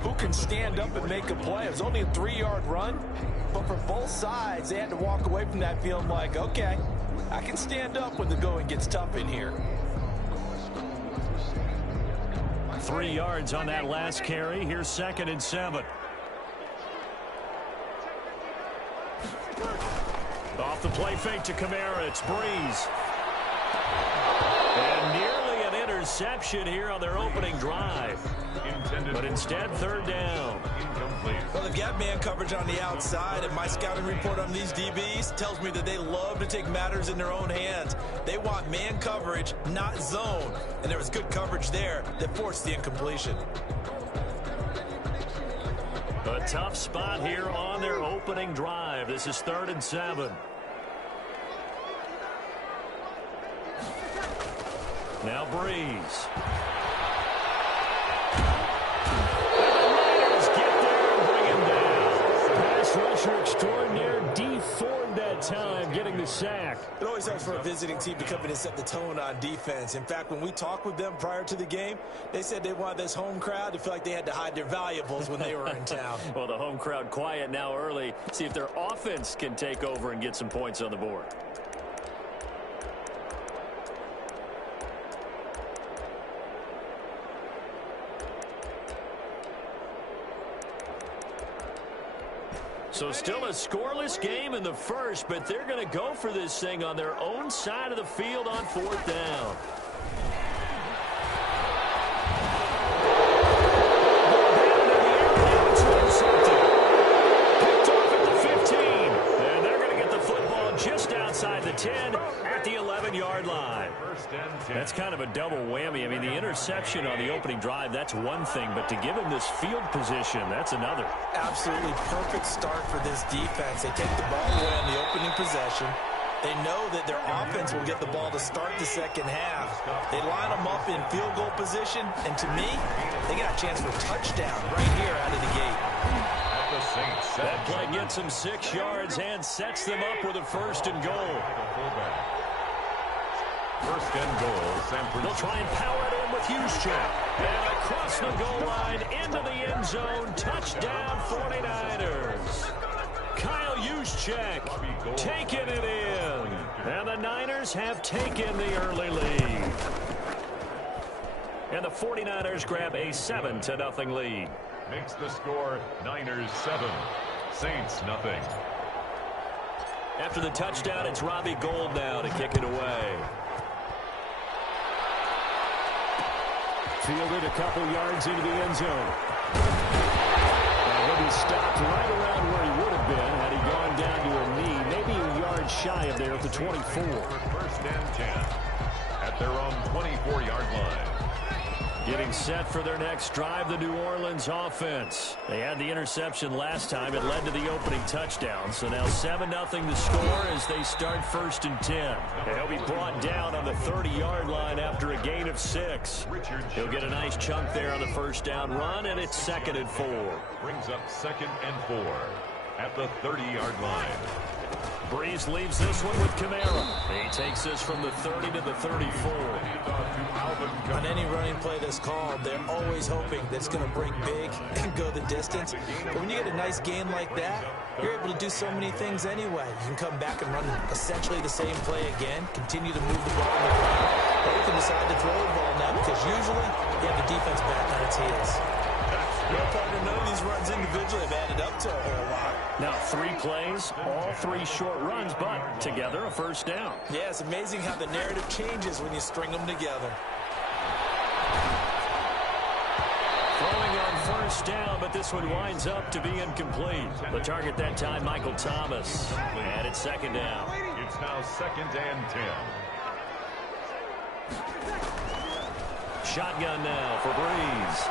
who can stand up and make a play. It was only a 3-yard run, but for both sides, they had to walk away from that feeling like, okay, I can stand up when the going gets tough in here. 3 yards on that last carry. Here's 2nd and 7. Off the play fake to Kamara. It's Breeze. And nearly an interception here on their opening drive. But instead, 3rd down. Well, they've got man coverage on the outside, and my scouting report on these DBs tells me that they love to take matters in their own hands. They want man coverage, not zone. And there was good coverage there that forced the incompletion. A tough spot here on their opening drive. This is 3rd and 7. Now Breeze. Rusher extraordinaire, D Ford that time, getting the sack. It always helps for a visiting team to come in and set the tone on defense. In fact, when we talked with them prior to the game, they said they wanted this home crowd to feel like they had to hide their valuables when they were in town. Well, the home crowd quiet now early. See if their offense can take over and get some points on the board. So still a scoreless game in the first, but they're going to go for this thing on their own side of the field on 4th down. Picked off at the 15, and they're going to get the football just outside the 10 at the 11-yard line. That's kind of a double whammy. I mean, the interception on the opening drive, that's one thing, but to give him this field position, that's another. Absolutely perfect start for this defense. They take the ball away on the opening possession. They know that their offense will get the ball to start the second half. They line them up in field goal position, and to me, they got a chance for a touchdown right here out of the gate. That play gets them 6 yards and sets them up with a 1st and goal. 1st and goal, San Francisco. They'll try and power it in with Juszczyk. And across the goal line, into the end zone, touchdown 49ers. Kyle Juszczyk taking it in. And the Niners have taken the early lead. And the 49ers grab a 7-0 lead. Makes the score Niners 7, Saints nothing. After the touchdown, it's Robbie Gould now to kick it away. Fielded a couple yards into the end zone. And he'll be stopped right around where he would have been had he gone down to a knee, maybe a yard shy of there at the 24. 1st and 10 at their own 24-yard line. Getting set for their next drive, the New Orleans offense. They had the interception last time. It led to the opening touchdown. So now 7-0 the score as they start 1st and 10. And he'll be brought down on the 30-yard line after a gain of 6. He'll get a nice chunk there on the 1st down run, and it's 2nd and 4. Brings up 2nd and 4 at the 30-yard line. Breeze leaves this one with Kamara. He takes this from the 30 to the 34. On any running play that's called, they're always hoping that it's going to break big and go the distance. But when you get a nice gain like that, you're able to do so many things anyway. You can come back and run essentially the same play again, continue to move the ball on the ground, or you can decide to throw the ball now because usually you have the defense back on its heels. Well, partner, none of these runs individually have added up to a whole lot. Now 3 plays, all 3 short runs, but together a 1st down. Yeah, it's amazing how the narrative changes when you string them together. Throwing on 1st down, but this one winds up to be incomplete. The target that time, Michael Thomas. And it's 2nd down. It's now 2nd and 10. Shotgun now for Breeze.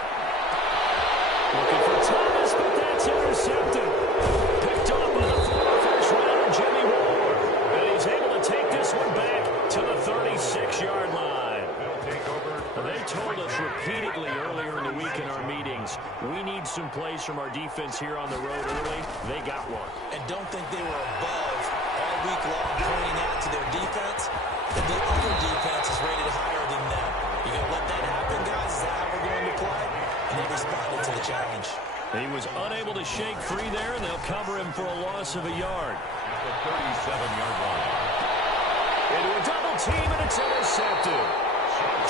Looking for Thomas, but that's intercepted. Picked off by the former first rounder, Jimmy Ward. And he's able to take this one back to the 36-yard line. They told us repeatedly earlier in the week in our meetings, we need some plays from our defense here on the road early. They got one. And don't think they were above all week long pointing out to their defense. And the other defense is rated higher than them. You going to let that happen, guys? Is that how we're going to play? And they responded to the challenge. He was unable to shake free there, and they'll cover him for a loss of a yard. At the 37-yard line. Into a double team, and it's intercepted.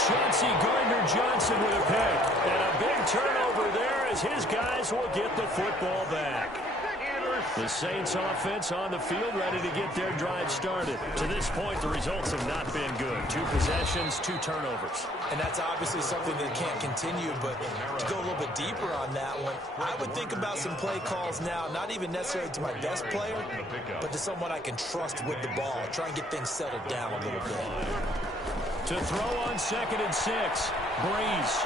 Chauncey Gardner-Johnson with a pick. And a big turnover there as his guys will get the football back. The Saints offense on the field ready to get their drive started. To this point, the results have not been good. 2 possessions, 2 turnovers. And that's obviously something that can't continue, but to go a little bit deeper on that one, I would think about some play calls now, not even necessarily to my best player, but to someone I can trust with the ball. Try and get things settled down a little bit. To throw on 2nd and 6, Breeze.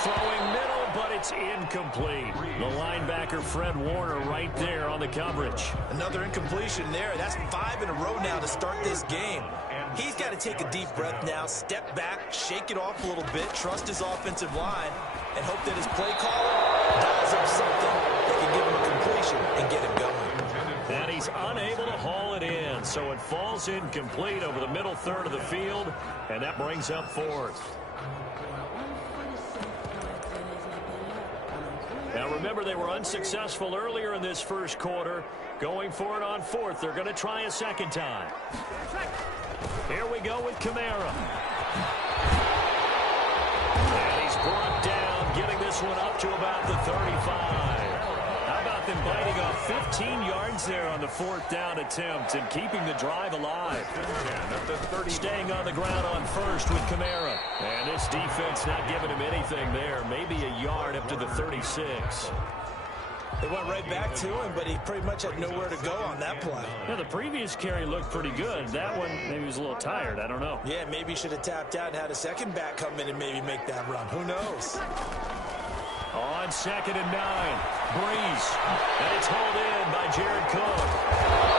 Throwing middle, but it's incomplete. The linebacker, Fred Warner, right there on the coverage. Another incompletion there. That's 5 in a row now to start this game. He's got to take a deep breath now, step back, shake it off a little bit, trust his offensive line, and hope that his play caller dials up something that can give him a completion and get him going. And he's unable to haul it in, so it falls incomplete over the middle third of the field, and that brings up 4th. Now remember, they were unsuccessful earlier in this first quarter. Going for it on 4th. They're going to try a second time. Here we go with Kamara. And he's brought down, getting this one up to about the 35. How about them biting off 15 yards there on the 4th down attempt and keeping the drive alive? Staying on the ground on 1st with Kamara. And this defense not giving him anything there. Maybe a yard up to the 36. They went right back to him, but he pretty much had nowhere to go on that play. Yeah, the previous carry looked pretty good. That one, maybe he was a little tired. I don't know. Yeah, maybe he should have tapped out and had a second back come in and maybe make that run. Who knows? On 2nd and 9, Breeze. And it's hauled in by Jared Cook.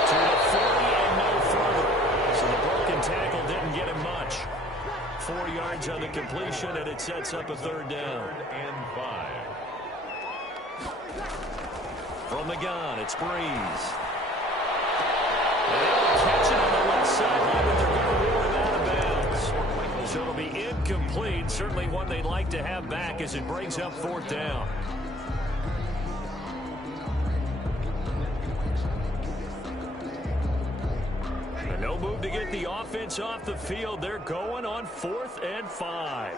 To the 40 and no further. So the broken tackle didn't get him much. 4 yards on the completion, and it sets up a 3rd down. 3rd and 5. From the gun, it's Breeze. And they will catch it on the left sideline, but they're going to rule him out of bounds. So it'll be incomplete. Certainly one they'd like to have back as it brings up 4th down. And no move to get the offense off the field. They're going on 4th and 5.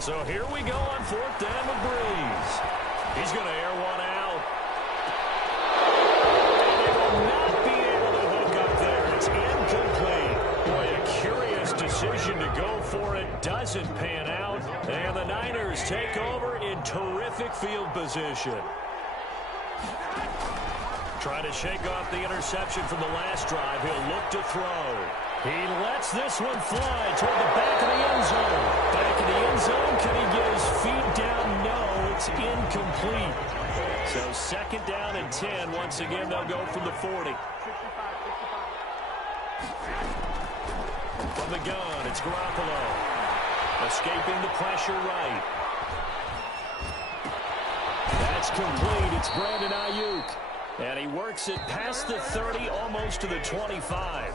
So here we go on 4th down with Breeze. He's going to air one out. And they will not be able to hook up there. It's incomplete. Boy, a curious decision to go for it. Doesn't pan out. And the Niners take over in terrific field position. Trying to shake off the interception from the last drive. He'll look to throw. He lets this one fly toward the back of the end zone. Back of the end zone. Can he get his feet down? No, it's incomplete. So 2nd down and 10. Once again, they'll go from the 40. From the gun, it's Garoppolo. Escaping the pressure right. That's complete. It's Brandon Ayuk. And he works it past the 30, almost to the 25.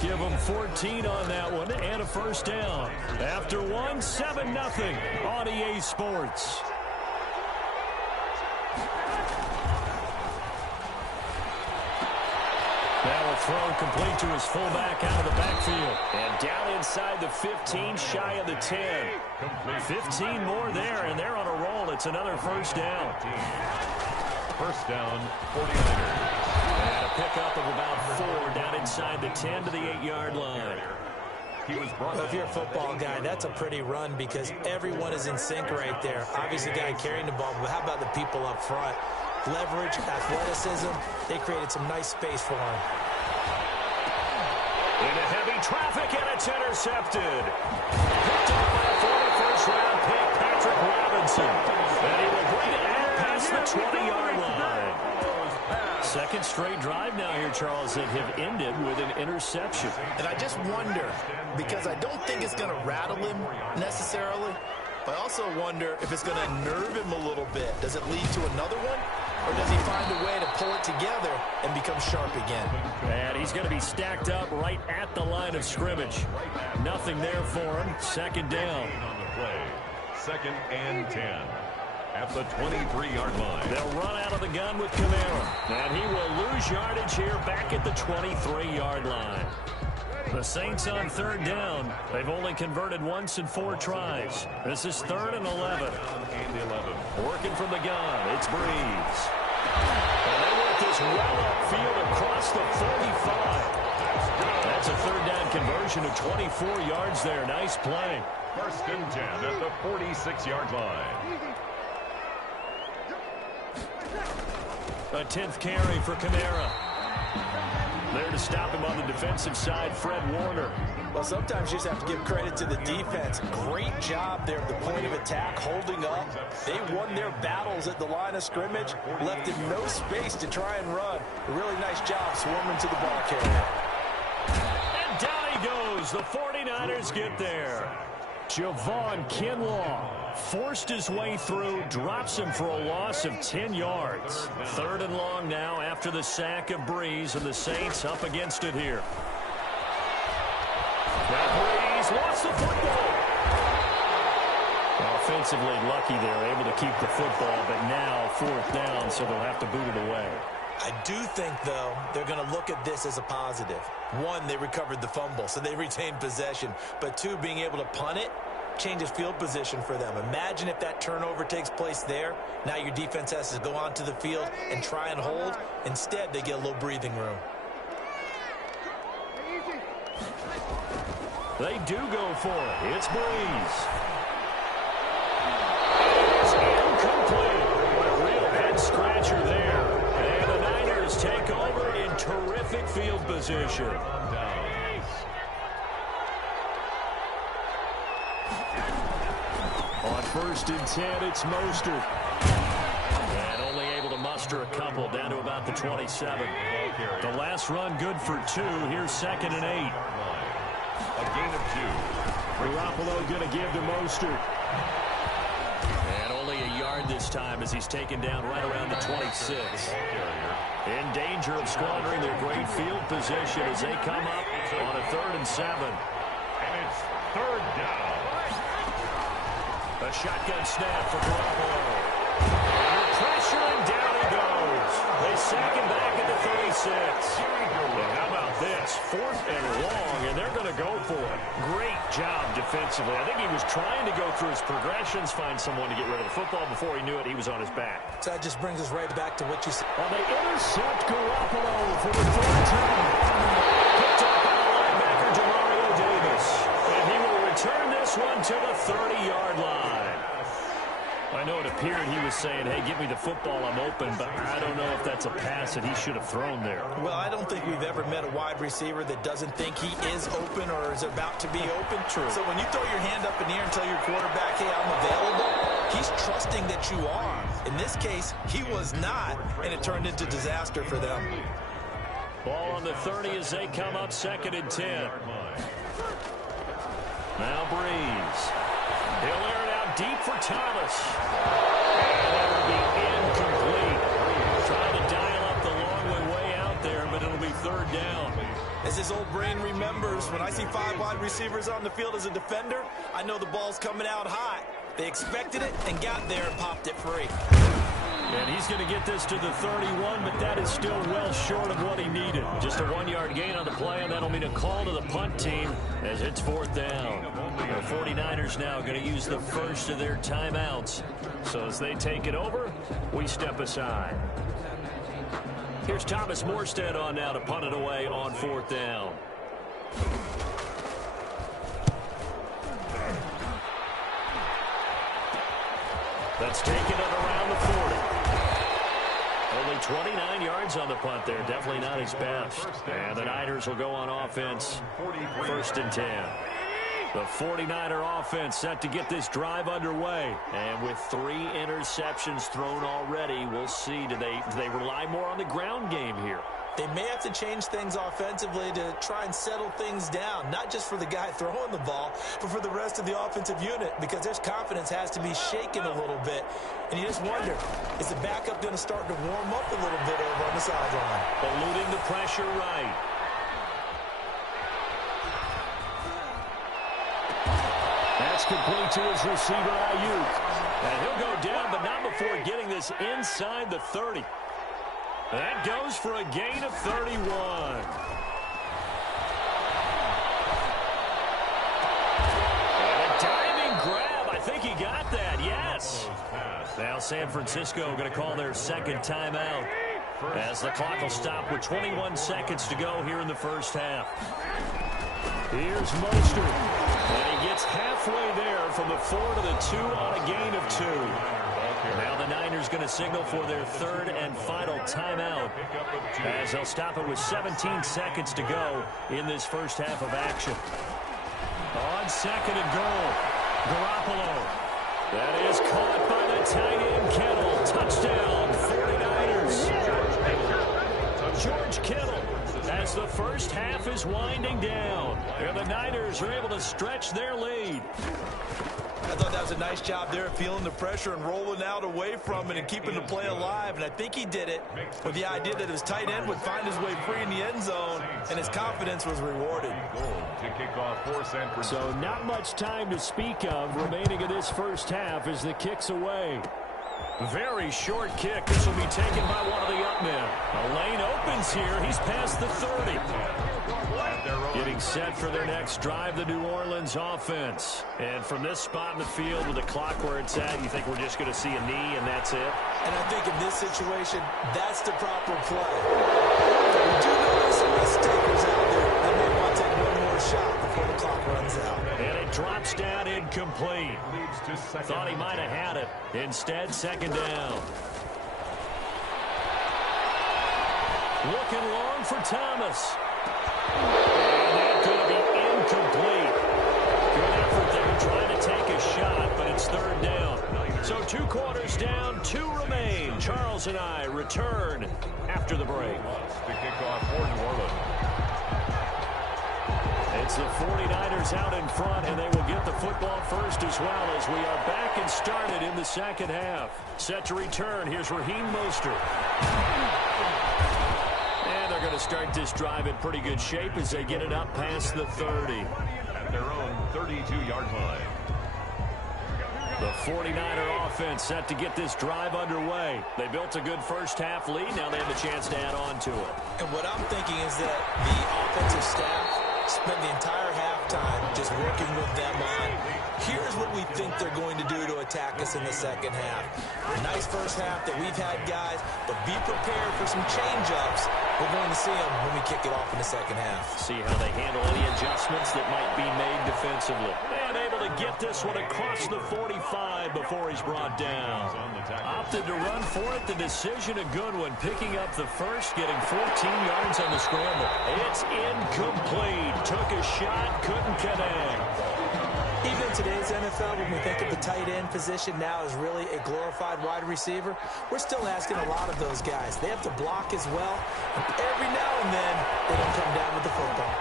Give him 14 on that one and a 1st down. After 1, 7-0 on EA Sports. Now a throw complete to his fullback out of the backfield. And down inside the 15, shy of the 10. 15 more there, and they're on a roll. It's another 1st down. 1st down, 49ers. And a pickup of about 4 down inside the 10 to the 8-yard line. Well, if you're a football guy, that's a pretty run because everyone is in sync right there. Obviously, the guy carrying the ball, but how about the people up front? Leverage, athleticism, they created some nice space for him. Into heavy traffic, and it's intercepted. Picked up by a former first-round pick, Patrick Robinson. And he will bring it out past the 20-yard line. 2nd straight drive now here, Charles, that have ended with an interception. And I just wonder, because I don't think it's going to rattle him necessarily, but I also wonder if it's going to nerve him a little bit. Does it lead to another one? Or does he find a way to pull it together and become sharp again? And he's going to be stacked up right at the line of scrimmage. Nothing there for him. 2nd down. On the play, 2nd and 10 at the 23-yard line. They'll run out of the gun with Kamara, and he will lose yardage here back at the 23-yard line. The Saints on 3rd down. They've only converted once in 4 tries. This is 3rd and 11. Working from the gun, it's Breeze. And they work this well upfield across the 45. That's a 3rd down conversion of 24 yards there. Nice play. 1st and 10 at the 46-yard line. A 10th carry for Kamara. There to stop him on the defensive side, Fred Warner. Well, sometimes you just have to give credit to the defense. Great job there at the point of attack, holding up. They won their battles at the line of scrimmage, left him no space to try and run. A really nice job swarming to the ball carrier. And down he goes. The 49ers get there. Javon Kinlaw forced his way through, drops him for a loss of 10 yards. 3rd and long now after the sack of Breeze, and the Saints up against it here. Now Breeze lost the football. Offensively lucky they're able to keep the football, but now 4th down, so they'll have to boot it away. I do think, though, they're going to look at this as a positive. 1, they recovered the fumble, so they retained possession. But 2, being able to punt it changes field position for them. Imagine if that turnover takes place there. Now your defense has to go onto the field and try and hold. Instead, they get a little breathing room. They do go for it. It's Breeze. It's incomplete. A real head-scratcher there. And the Niners take over in terrific field position. On 1st and 10, it's Mostert. And only able to muster a couple down to about the 27. The last run good for 2. Here's 2nd and 8. A gain of 2. Garoppolo going to give to Mostert. And only a yard this time as he's taken down right around the 26. In danger of squandering their great field position as they come up on a 3rd and 7. And it's 3rd down. A shotgun snap for Garoppolo. Under pressure, and down he goes. They sack him back at the 36. Well, how about this? 4th and long, and they're going to go for it. Great job defensively. I think he was trying to go through his progressions, find someone to get rid of the football. Before he knew it, he was on his back. So that just brings us right back to what you said. And they intercept Garoppolo for the 3rd time. Picked up by the linebacker, Demario Davis. And he will return this one to the 30-yard line. I know it appeared he was saying, hey, give me the football, I'm open, but I don't know if that's a pass that he should have thrown there. Well, I don't think we've ever met a wide receiver that doesn't think he is open or is about to be open. True. So when you throw your hand up in the air and tell your quarterback, hey, I'm available, he's trusting that you are. In this case, he was not, and it turned into disaster for them. Ball on the 30 as they come up, 2nd and 10. Now Breeze. He'll air it out deep for Thomas. And that will be incomplete. Trying to dial up the long way out there, but it'll be 3rd down. As his old brain remembers, when I see 5 wide receivers on the field as a defender, I know the ball's coming out hot. They expected it and got there and popped it free. And he's going to get this to the 31, but that is still well short of what he needed. Just a 1-yard gain on the play, and that'll mean a call to the punt team as it's 4th down. The 49ers now going to use the first of their timeouts. So as they take it over, we step aside. Here's Thomas Morstead on now to punt it away on 4th down. That's taken it around the 40. Only 29 yards on the punt there. Definitely not his best. And the Niners will go on offense. 1st and 10. The 49er offense set to get this drive underway. And with 3 interceptions thrown already, we'll see. Do they rely more on the ground game here? They may have to change things offensively to try and settle things down, not just for the guy throwing the ball, but for the rest of the offensive unit, because their confidence has to be shaken a little bit. And you just wonder, is the backup going to start to warm up a little bit over on the sideline? Eluding the pressure right. That's It's complete to his receiver, Ayuk. And he'll go down, but not before getting this inside the 30. That goes for a gain of 31. I think he got that, yes. Now San Francisco going to call their second timeout as the clock will stop with 21 seconds to go here in the first half. Here's Mostert, and he gets halfway there from the 4 to the 2 on a gain of 2. Now the Niners going to signal for their third and final timeout as they'll stop it with 17 seconds to go in this first half of action. On second and goal. Garoppolo. That is caught by the tight end Kittle. Touchdown, 49ers. George Kittle as the first half is winding down. And the Niners are able to stretch their lead. I thought that was a nice job there, feeling the pressure and rolling out away from it and keeping the play alive. And I think he did it with the idea that his tight end would find his way free in the end zone, and his confidence was rewarded. So not much time to speak of remaining in this first half as the kick's away. Very short kick. This will be taken by one of the up men. A lane opens here. He's past the 30. Getting set for their next drive, the New Orleans offense. And from this spot in the field with the clock where it's at, you think we're just going to see a knee and that's it? And I think in this situation, that's the proper play. We do know there's some risk takers out there that may want to take one more shot before the clock runs out. And it drops down incomplete. Thought he might have had it. Instead, second down. Looking long for Thomas. And that's going to be incomplete. Good effort there trying to take a shot, but it's third down. So 2 quarters down, 2 remain. Charles and I return after the break. The kickoff for New Orleans. It's the 49ers out in front, and they will get the football first as well as we are back and started in the second half. Set to return. Here's Raheem Mostert. And they're going to start this drive in pretty good shape as they get it up past the 30. At their own 32-yard line. The 49er offense set to get this drive underway. They built a good first half lead. Now they have a chance to add on to it. And what I'm thinking is that the offensive staff spent the entire halftime just working with them on, here's what we think they're going to do to attack us in the second half. A nice first half that we've had, guys, but be prepared for some change-ups. We're going to see them when we kick it off in the second half. See how they handle any adjustments that might be made defensively. And able to get this one across the 45 before he's brought down. Opted to run for it. The decision a good one. Picking up the first, getting 14 yards on the scramble. It's incomplete. Took a shot, couldn't connect. Even in today's NFL, when we think of the tight end position now as really a glorified wide receiver, we're still asking a lot of those guys. They have to block as well. Every now and then, they don't come down with the football.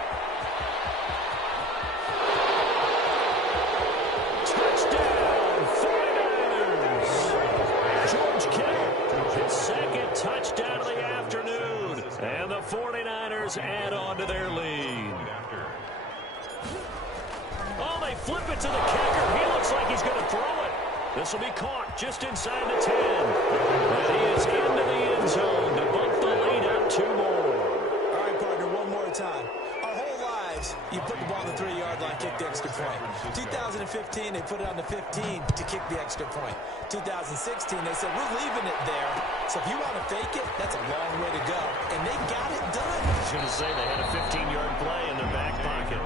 Touchdown, 49ers. George Kittle, his second touchdown of the afternoon. And the 49ers add on to their lead. Oh, they flip it to the kicker. He looks like he's going to throw it. This will be caught just inside the 10. And he is into the end zone to bump the lead out 2 more. All right, partner, one more time. Our whole lives, you put the ball on the 3-yard line, kick the extra point. 2015, they put it on the 15 to kick the extra point. 2016, they said, we're leaving it there. So if you want to fake it, that's a long way to go. And they got it done. I was going to say they had a 15-yard play in their back pocket.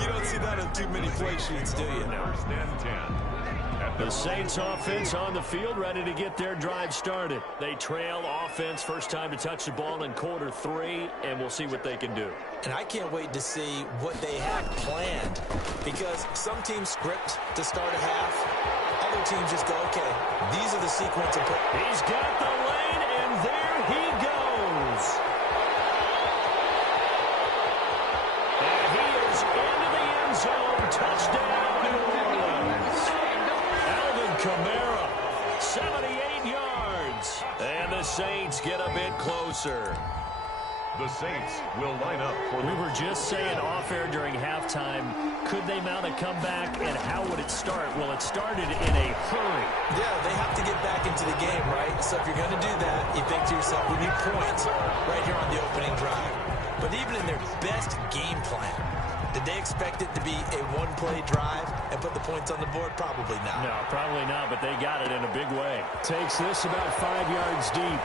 You don't see that on too many play sheets, do you? First and 10. The Saints offense on the field ready to get their drive started. They trail offense first time to touch the ball in quarter 3, and we'll see what they can do. And I can't wait to see what they have planned, because some teams script to start a half. Other teams just go, okay, these are the sequence of plays. He's got the lane, and there he goes. And he is into the end zone. Touchdown, New Orleans. Alvin Kamara, 78 yards. And the Saints get a bit closer. The Saints will line up for... We were just saying off-air during halftime, could they mount a comeback, and how would it start? Well, it started in a hurry. Yeah, they have to get back into the game, right? So if you're going to do that, you think to yourself, we need points right here on the opening drive. But even in their best game plan, did they expect it to be a one-play drive and put the points on the board? Probably not. No, probably not, but they got it in a big way. Takes this about 5 yards deep.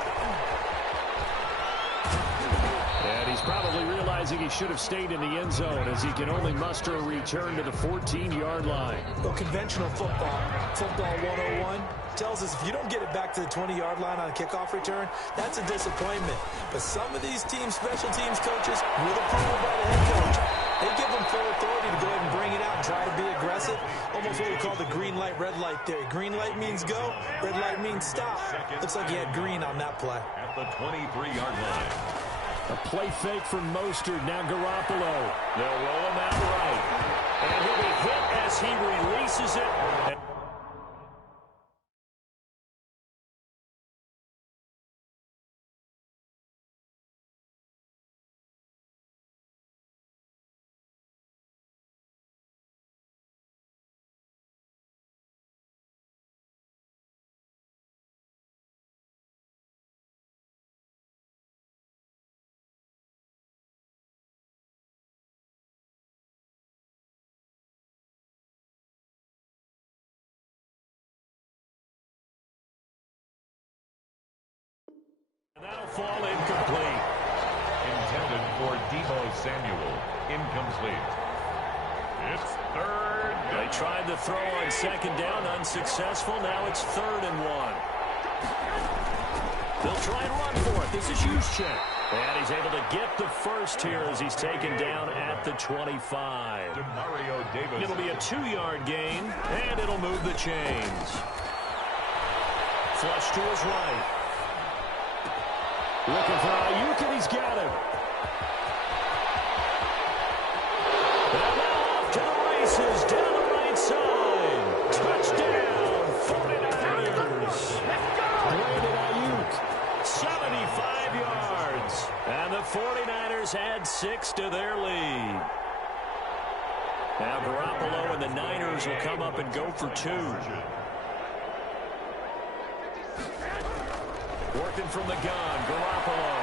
And he's probably realizing he should have stayed in the end zone as he can only muster a return to the 14-yard line. Well, conventional football 101, tells us if you don't get it back to the 20-yard line on a kickoff return, that's a disappointment. But some of these special teams coaches, with approval by the head coach, they give them full authority to go ahead and bring it out and try to be aggressive. Almost what we call the green light, red light theory. Green light means go, red light means stop. Looks like he had green on that play. At the 23-yard line. A play fake from Mostert. Now Garoppolo. They'll roll him out right. And he'll be hit as he releases it. That'll fall incomplete. Intended for Deebo Samuel. Incomplete. It's third. They tried to throw on second down, unsuccessful. Now it's 3rd and 1. They'll try and run for it. This is Juszczyk. And he's able to get the first here as he's taken down at the 25. Mario Davis. It'll be a 2-yard gain, and it'll move the chains. Flush to his right. Looking for Ayuk, and he's got him. And now off to the races, down the right side. Touchdown, 49ers. Brandon Ayuk, 75 yards. And the 49ers add 6 to their lead. Now Garoppolo and the Niners will come up and go for 2. Working from the gun, Garoppolo.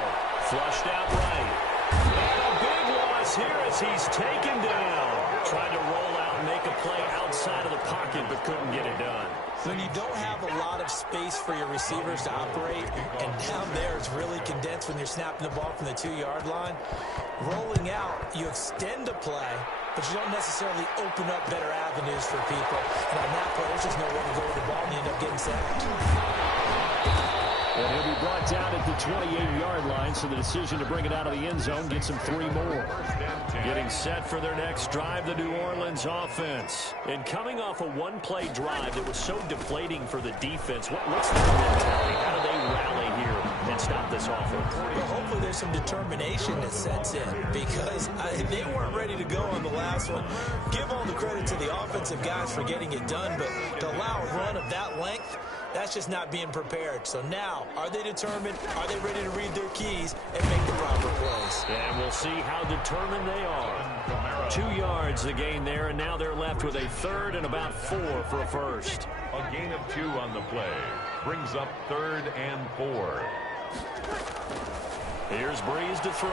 Flushed out right. And a big loss here as he's taken down. Tried to roll out and make a play outside of the pocket, but couldn't get it done. When you don't have a lot of space for your receivers to operate, and down there it's really condensed when you're snapping the ball from the 2-yard line, rolling out, you extend a play, but you don't necessarily open up better avenues for people. And on that play, there's just no way to go with the ball, and you end up getting sacked. And he'll be brought down at the 28-yard line, so the decision to bring it out of the end zone gets him 3 more. Getting set for their next drive, the New Orleans offense. And coming off a one-play drive that was so deflating for the defense, what's their mentality? How do they rally here and stop this offense? Well, hopefully there's some determination that sets in, because they weren't ready to go on the last one. Give all the credit to the offensive guys for getting it done, but to allow a run of that length, that's just not being prepared. So now, are they determined? Are they ready to read their keys and make the proper plays? And we'll see how determined they are. 2 yards the gain there, and now they're left with a 3rd and about 4 for a first. A gain of 2 on the play. Brings up 3rd and 4. Here's Breeze to throw.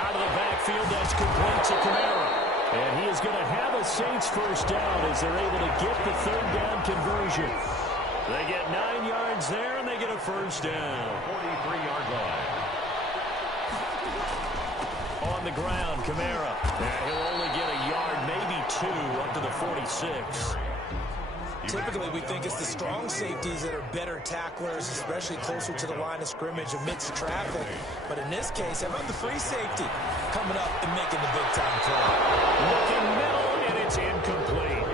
Out of the backfield, that's complete to Kamara. And he is going to have a Saints first down as they're able to get the 3rd down conversion. They get 9 yards there, and they get a first down. 43-yard line. On the ground, Kamara. And he'll only get a yard, maybe 2, up to the 46. Typically, we think it's the strong safeties that are better tacklers, especially closer to the line of scrimmage amidst traffic. But in this case, how about the free safety coming up and making the big-time play? Looking middle, and it's incomplete.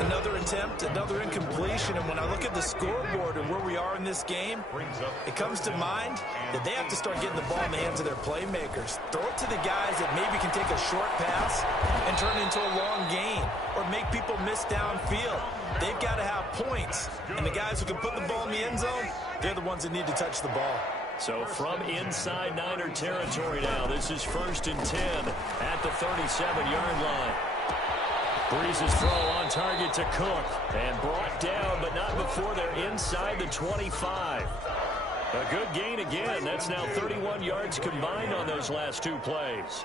Another attempt, another incompletion. And when I look at the scoreboard and where we are in this game, it comes to mind that they have to start getting the ball in the hands of their playmakers. Throw it to the guys that maybe can take a short pass and turn it into a long gain or make people miss downfield. They've got to have points. And the guys who can put the ball in the end zone, they're the ones that need to touch the ball. So from inside Niner territory now, this is 1st and 10 at the 37-yard line. Breeze's throw on target to Cook and brought down, but not before they're inside the 25. A good gain again. That's now 31 yards combined on those last two plays.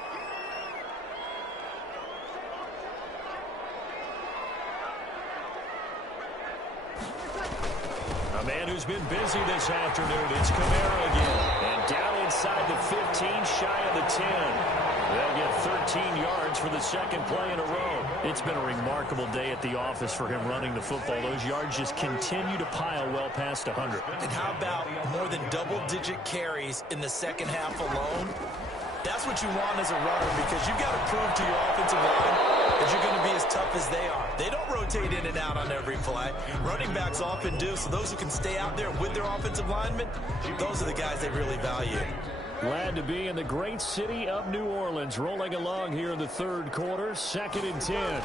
A man who's been busy this afternoon, it's Kamara again. And down inside the 15, shy of the 10. They'll get 13 yards for the second play in a row. It's been a remarkable day at the office for him running the football. Those yards just continue to pile well past 100. And how about more than double-digit carries in the second half alone? That's what you want as a runner, because you've got to prove to your offensive line that you're going to be as tough as they are. They don't rotate in and out on every play. Running backs often do, so those who can stay out there with their offensive linemen, those are the guys they really value. Glad to be in the great city of New Orleans, rolling along here in the third quarter, 2nd and 10.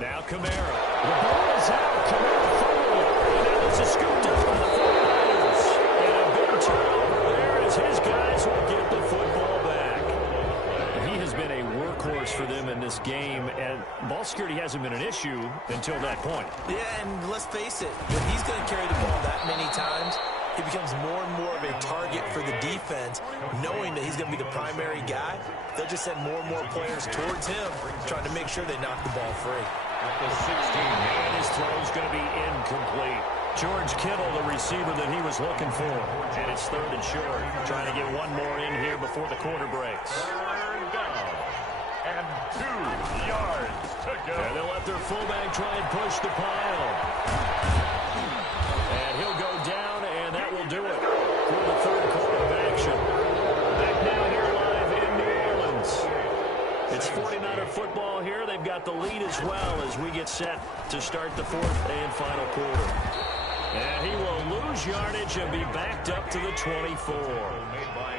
Now Kamara. The ball is out. Kamara followed it. And now it's a scooped up by the 49ers. And a big turnover there as his guys will get the football back. He has been a workhorse for them in this game, and ball security hasn't been an issue until that point. Yeah, and let's face it, when he's going to carry the ball that many times, he becomes more and more of a target for the defense, knowing that he's going to be the primary guy. They'll just send more and more players towards him, trying to make sure they knock the ball free. At the 16, And his throw is going to be incomplete. George Kittle, the receiver that he was looking for. And it's 3rd and short. Trying to get one more in here before the quarter breaks. third down, and 2 yards to go. And they'll let their fullback try and push the pile. And he'll go down, and that will do it for the third quarter of action. Back now here live in New Orleans. It's 49er football here. They've got the lead as well as we get set to start the fourth and final quarter. And he will lose yardage and be backed up to the 24.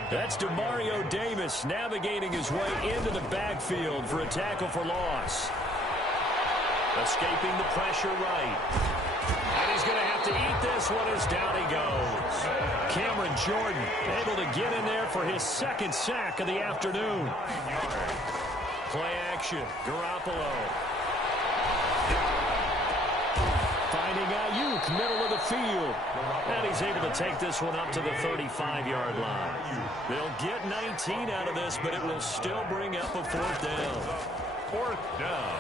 That's DeMario Davis navigating his way into the backfield for a tackle for loss. Escaping the pressure right. And he's going to have to eat this one as down he goes. Cameron Jordan able to get in there for his second sack of the afternoon. Play action. Garoppolo. Finding Ayuk, middle of the field. And he's able to take this one up to the 35-yard line. They'll get 19 out of this, but it will still bring up a 4th down. 4th down.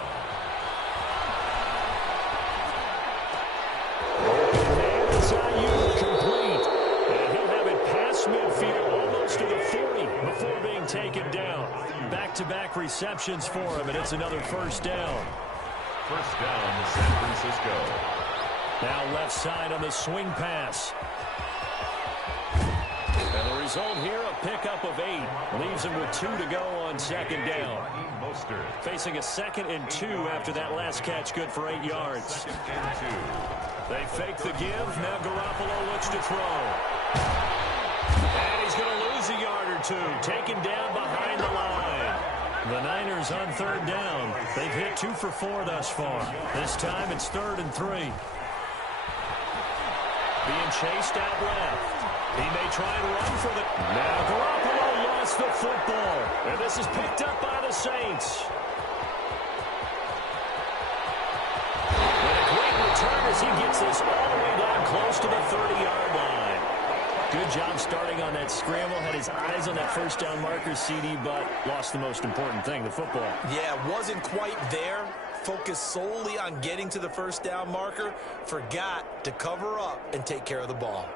And it's Ayuk complete. And he'll have it past midfield almost to the 40 before being taken down. Back-to-back receptions for him, and it's another 1st down. 1st down, San Francisco. Now left side on the swing pass. And the result here, a pickup of 8. Leaves him with 2 to go on 2nd down. Facing a 2nd and 2 after that last catch, good for 8 yards. They fake the give. Now Garoppolo looks to throw. And he's going to lose a yard or 2. Taken down behind the line. The Niners on 3rd down. They've hit 2 for 4 thus far. This time it's 3rd and 3. Being chased out left. He may try and run for the... Now Garoppolo lost the football. And this is picked up by the Saints. And a great return as he gets this all the way down close to the 30-yard line. Good job starting on that scramble. Had his eyes on that 1st down marker, CD, but lost the most important thing, the football. Yeah, wasn't quite there. Focused solely on getting to the 1st down marker. Forgot to cover up and take care of the ball.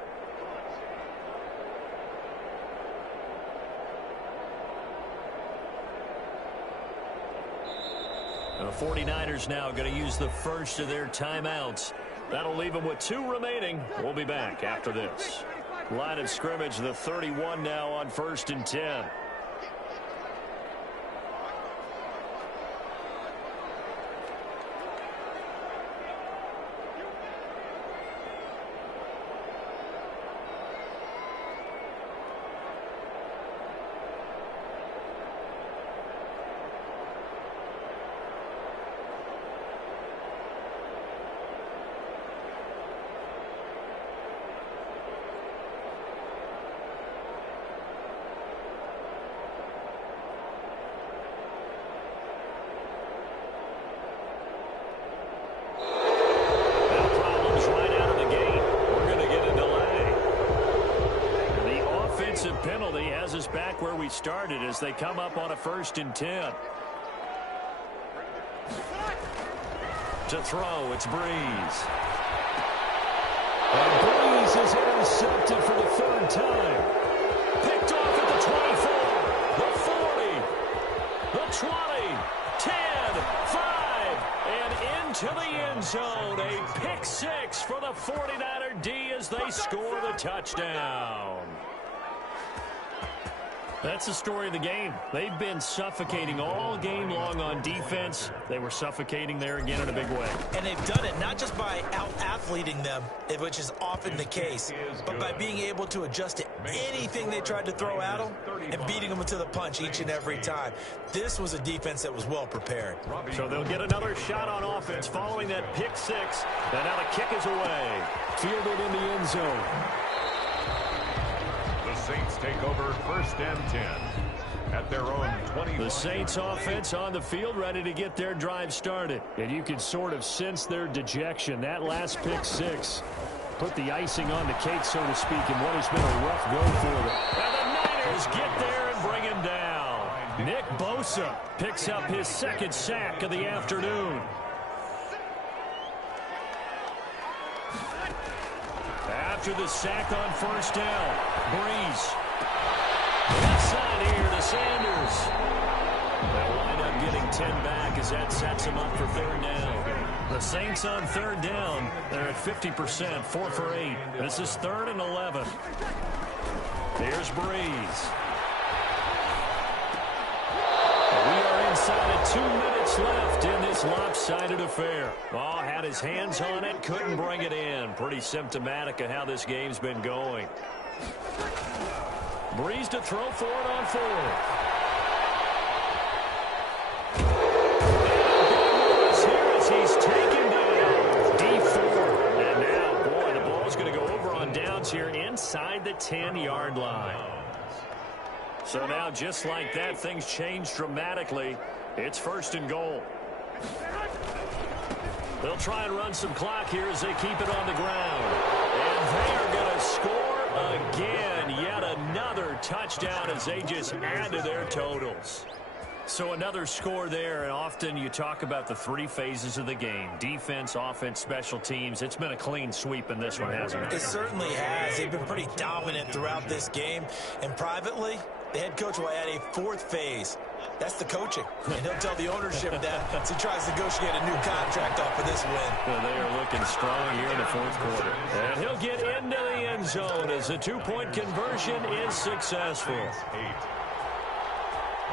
And the 49ers now going to use the first of their timeouts. That'll leave them with 2 remaining. We'll be back after this. Line of scrimmage, the 31 now on 1st and 10. back where we started as they come up on a 1st and 10. To throw, it's Breeze. And Breeze is intercepted for the 3rd time. Picked off at the 24, the 40, the 20, 10, 5, and into the end zone. A pick 6 for the 49er D as they score the touchdown. That's the story of the game. They've been suffocating all game long on defense. They were suffocating there again in a big way. And they've done it not just by out-athleting them, which is often the case, but by being able to adjust to anything they tried to throw at them and beating them to the punch each and every time. This was a defense that was well prepared. So they'll get another shot on offense following that pick 6. And now the kick is away. Fielded in the end zone. Saints take over 1st and 10 at their own 20. The Saints offense on the field ready to get their drive started. And you can sort of sense their dejection. That last pick 6 put the icing on the cake, so to speak, in what has been a rough go for them. And the Niners get there and bring him down. Nick Bosa picks up his 2nd sack of the afternoon. After the sack on 1st down, Breeze. Left side here to Sanders. They'll wind up getting 10 back as that sets him up for 3rd down. The Saints on 3rd down. They're at 50%, 4 for 8. This is 3rd and 11. Here's Breeze. We are inside of 2 minutes left in this lopsided affair. Oh, had his hands on it, couldn't bring it in. Pretty symptomatic of how this game's been going. Breeze to throw for it on 4th. Here as he's taken down. D4. And now, boy, the ball's going to go over on downs here inside the 10-yard line. So now, just like that, things change dramatically. It's 1st and goal. They'll try and run some clock here as they keep it on the ground. And they are going to score again. Yet another touchdown as they just add to their totals. So another score there, and often you talk about the 3 phases of the game. Defense, offense, special teams. It's been a clean sweep in this one, hasn't it? It certainly has. They've been pretty dominant throughout this game. And privately, the head coach will add a 4th phase. That's the coaching. And he'll tell the ownership that as he tries to negotiate a new contract off of this win. Well, they are looking strong here in the 4th quarter. And he'll get into the end zone as the 2-point conversion is successful. 8.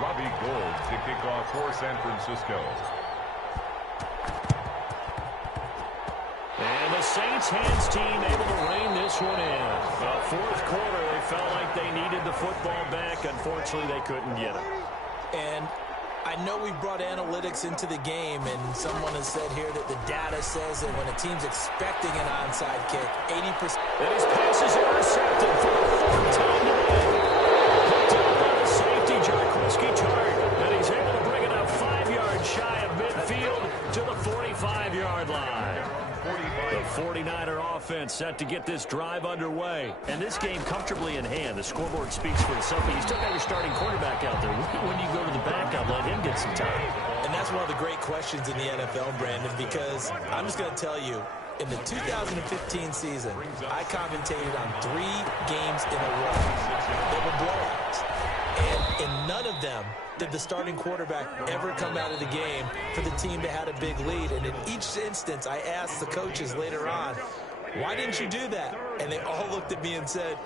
Robbie Gould to kick off for San Francisco. And the Saints hands team able to rein this one in. The 4th quarter, they felt like they needed the football back. Unfortunately, they couldn't get it. And I know we brought analytics into the game, and someone has said here that the data says that when a team's expecting an onside kick, 80%. And his pass is intercepted for the 4th time today. Picked up by the safety, Jarquiski Tartt. And he's able to bring it up 5 yards shy of midfield to the 45-yard line. The 49er offense set to get this drive underway. And this game comfortably in hand. The scoreboard speaks for itself. You still got your starting quarterback out there. When you go to the backup, let him get some time. And that's one of the great questions in the NFL, Brandon, because I'm just going to tell you, in the 2015 season, I commentated on 3 games in a row. They were blowouts. And in none of them did the starting quarterback ever come out of the game for the team that had a big lead. And in each instance, I asked the coaches later on, why didn't you do that? And they all looked at me and said,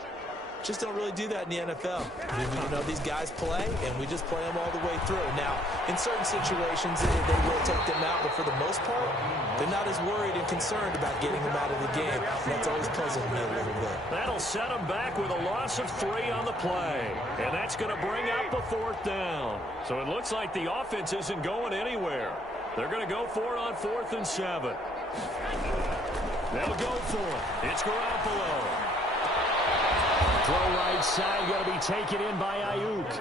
just don't really do that in the NFL. You know, these guys play, and we just play them all the way through. Now, in certain situations, they will take them out, but for the most part, they're not as worried and concerned about getting them out of the game. And that's always puzzled me a little bit. That'll set them back with a loss of 3 on the play. And that's going to bring up a 4th down. So it looks like the offense isn't going anywhere. They're going to go for it on 4th and 7. They'll go for it. It's Garoppolo. Throw right side, going to be taken in by Ayuk.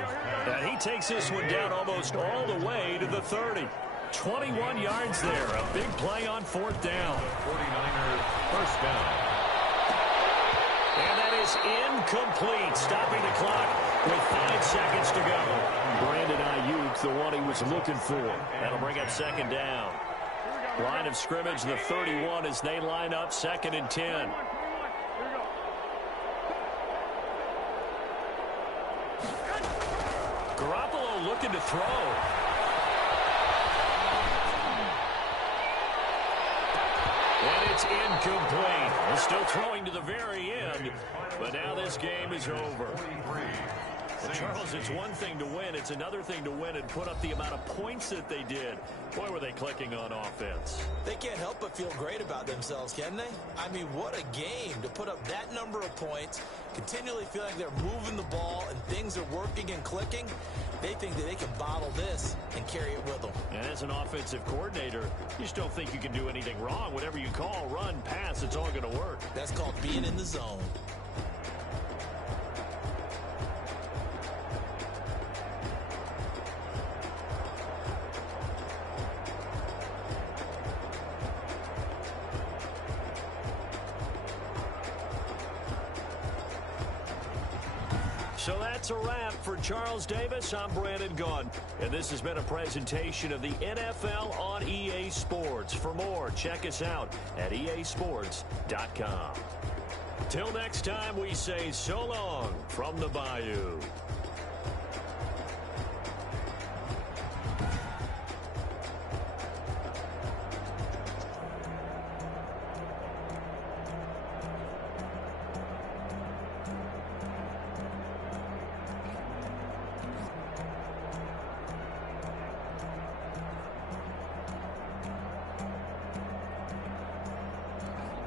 And he takes this one down almost all the way to the 30. 21 yards there. A big play on 4th down. 49ers 1st down. And that is incomplete. Stopping the clock with 5 seconds to go. Brandon Ayuk, the one he was looking for. That'll bring up second down. Line of scrimmage, the 31 as they line up, 2nd and 10. Garoppolo looking to throw. And it's incomplete. We're still throwing to the very end, but now this game is over. Well, Charles, it's one thing to win. It's another thing to win and put up the amount of points that they did. Boy, were they clicking on offense. They can't help but feel great about themselves, can they? I mean, what a game to put up that number of points, continually feel like they're moving the ball and things are working and clicking. They think that they can bottle this and carry it with them. And as an offensive coordinator, you just don't think you can do anything wrong. Whatever you call, run, pass, it's all going to work. That's called being in the zone. So that's a wrap for Charles Davis. I'm Brandon Gunn, and this has been a presentation of the NFL on EA Sports. For more, check us out at easports.com. Till next time, we say so long from the Bayou.